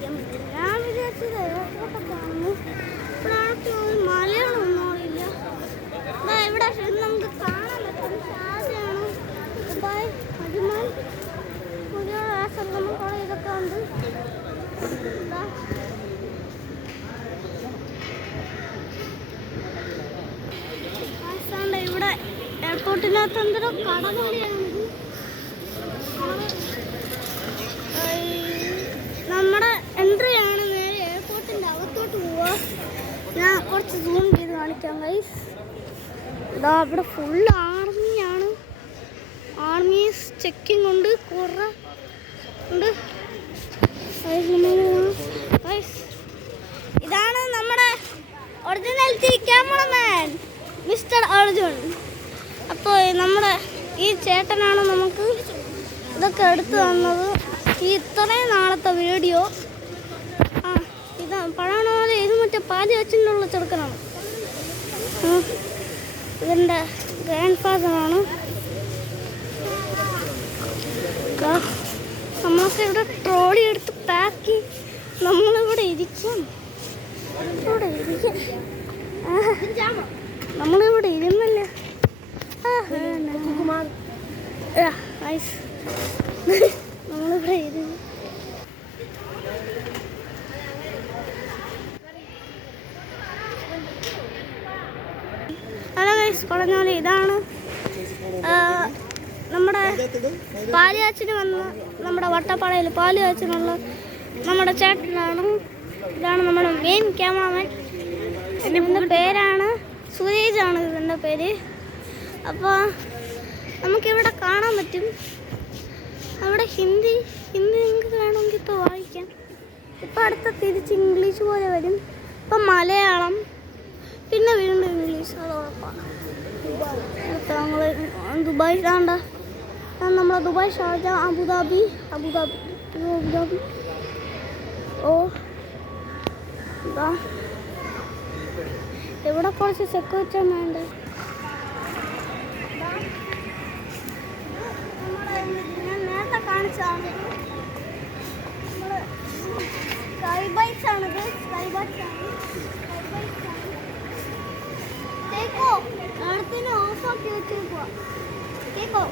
കാണിക്കാൻ പറ്റില്ല. ഞാൻ വിചാരിച്ചത് എയർപോർട്ടൊക്കെ ആണെന്ന്. ഇപ്പോഴാണ് മലയാളമൊന്നും അറിയില്ല. ഇവിടെ നമുക്ക് കാണാൻ പറ്റും ഷാജയാണ് ദുബായ് അജ്മാൻ പുതിയ സംഗമം ഇതൊക്കെ ഉണ്ട്. ഇവിടെ എയർപോർട്ടിനകത്ത് എന്തൊരു കടകളിയാണ്. നമ്മുടെ എൻട്രി ആണ്. നേരെ എയർപോർട്ടിൻ്റെ അകത്തോട്ട് പോവാ. ഞാൻ കുറച്ച് സൂം ചെയ്ത് കാണിക്കാം ഗൈസ്. ഇതാ ഇവിടെ ഫുൾ ആർമിയാണ്. ആർമി ചെക്കിംഗ് ഉണ്ട്, കുറേ ഉണ്ട്. ഇതാണ് നമ്മുടെ ഒറിജിനാലിറ്റി ക്യാമറമാൻ മിസ്റ്റർ അർജുൻ. അപ്പോൾ നമ്മുടെ ഈ ചേട്ടനാണ് നമുക്ക് ഇതൊക്കെ എടുത്തു തന്നത്. ഈ ഇത്രയും നാളത്തെ വീഡിയോ ഇതാ പഴയപോലെ ഇത് മറ്റേ പാതി വെച്ചിട്ടുള്ള ചെറുക്കനാണ്. ഇതെൻ്റെ ഗ്രാൻഡ് ഫാദറാണ്. നമ്മളൊക്കെ ഇവിടെ ട്രോളി എടുത്ത് പാക്കി നമ്മളിവിടെ ഇരിക്കും. നമ്മളിവിടെ ഇരുന്നല്ലേ. നമ്മളിവിടെ ഇരുന്ന് ഹലോ ഗൈസ്, പറഞ്ഞ പോലെ ഇതാണ് നമ്മുടെ പാലിയാച്ചിന് വന്ന നമ്മുടെ വട്ടപ്പാടയിൽ പാലിയാച്ചിനുള്ള നമ്മുടെ ചേട്ടനാണ്. ഇതാണ് നമ്മുടെ മെയിൻ ക്യാമറമാൻ. എൻ്റെ പേരാണ് സുരേജാണ് ഇതിൻ്റെ പേര്. അപ്പോൾ നമുക്കിവിടെ കാണാൻ പറ്റും. അവിടെ ഹിന്ദി നിങ്ങൾക്ക് വേണമെങ്കിൽ ഇപ്പോൾ വായിക്കാം. ഇപ്പോൾ അടുത്ത തിരിച്ച് ഇംഗ്ലീഷ് പോലെ വരും. ഇപ്പം മലയാളം, പിന്നെ വീണ്ടും ഇംഗ്ലീഷ്. അത് ഉറപ്പാണ്. നമ്മൾ ദുബായ് താണ്ട നമ്മളെ ദുബായ്, ഷാർജ, അബുദാബി. ഓ ഇതാ ഇവിടെ കുറച്ച് സെക്യൂരിറ്റി വേണ്ട. ഞാൻ നേരത്തെ കാണിച്ചതാണ്. നമ്മൾ സ്കൈ ബൈക്സ് ആണിത്. കേക്കോ അടുത്തിന് ഓഫാക്കി വെച്ചേക്കുവാ. കേക്കോ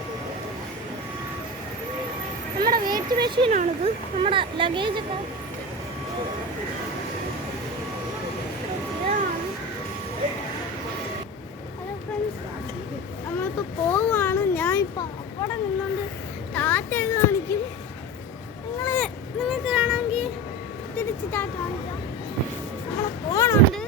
നമ്മുടെ വെയിറ്റ് മെഷീനാണിത്. നമ്മുടെ ലഗേജൊക്കെ നമ്മളിപ്പോൾ പോവുകയാണ്. ഞാൻ ഇപ്പോൾ അവിടെ നിന്നുകൊണ്ട് ടാറ്റ കാണിക്കും. നിങ്ങൾക്ക് വേണമെങ്കിൽ തിരിച്ച് ടാറ്റ കാണിക്കാം. നമ്മൾ ഫോണുണ്ട്.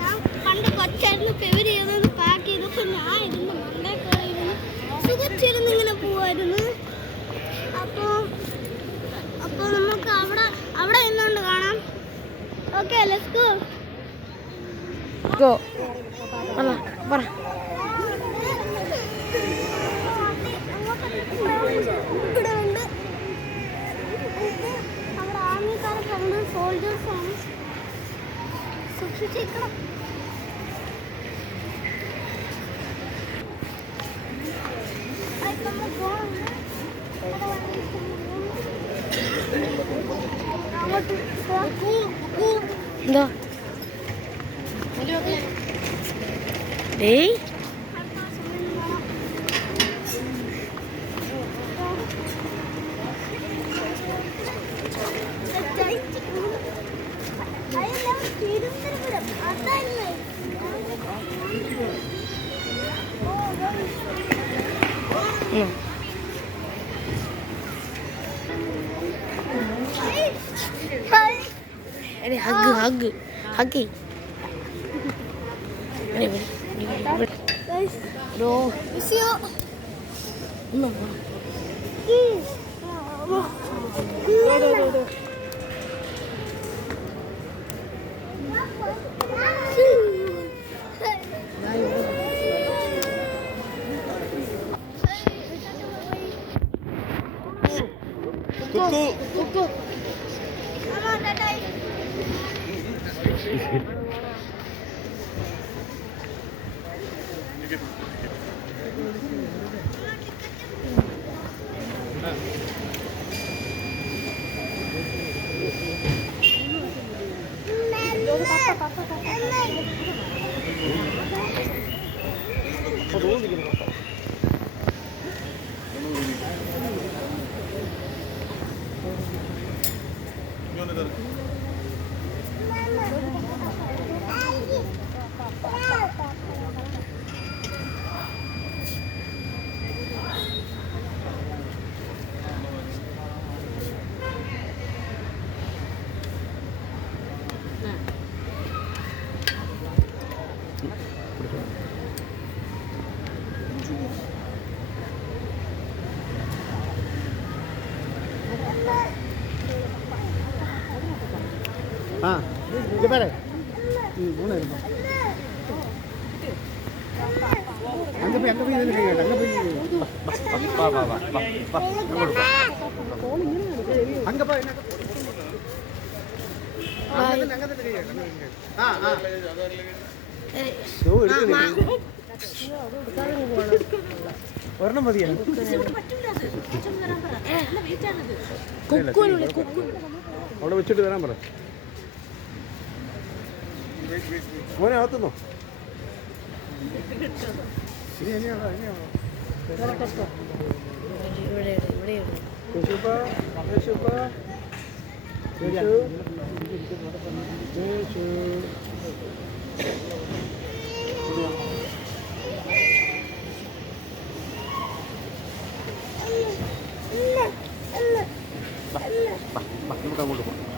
ഞാൻ പണ്ട് കൊച്ചായിരുന്നു ഫെവർ ചെയ്തത് പാക്ക് ചെയ്തപ്പോൾ ഞാൻ ഇരുന്ന് മണ്ടേ കയറിയിരുന്നു സുഖിച്ചിരുന്ന് ഇങ്ങനെ പോവായിരുന്നു. അപ്പോൾ നമുക്ക് അവിടെ നിന്നുകൊണ്ട് കാണാം. Okay, let's go. പറ ഇവിടെ ഉണ്ട്. അവിടെ ആർമിക്കാരൊക്കെ ഉണ്ട്, സോൾജേഴ്സാണ്. സൂക്ഷിച്ചേക്കണം. എന്താ ഡേയ് hug. Guys, bro. See you. No. Kuku. Halo, dadah. இது பாரு மூணு இருக்கும் அங்கே போய் இதில் அங்கே போய் அங்கே போய் ഒരെണ്ണം മതിയാ അവിടെ വെച്ചിട്ട് തരാൻ പറ മോനെ അകത്തുന്നോ നമുക്ക് അങ്ങോട്ട് പോകാം